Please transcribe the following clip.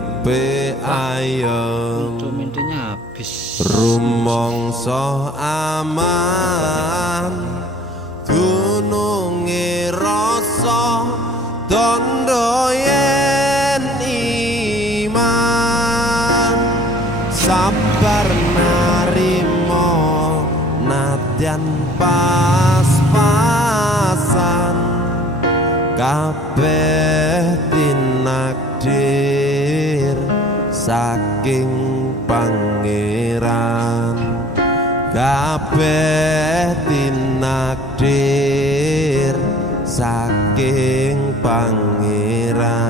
uripe ayem Mintunya habis rumangsa aman gununge rasa tondo yen iman sabar narimo nadyan pas-pasan kabeh tinakdir saking pangeran kabeh tinakdir saking pangeran.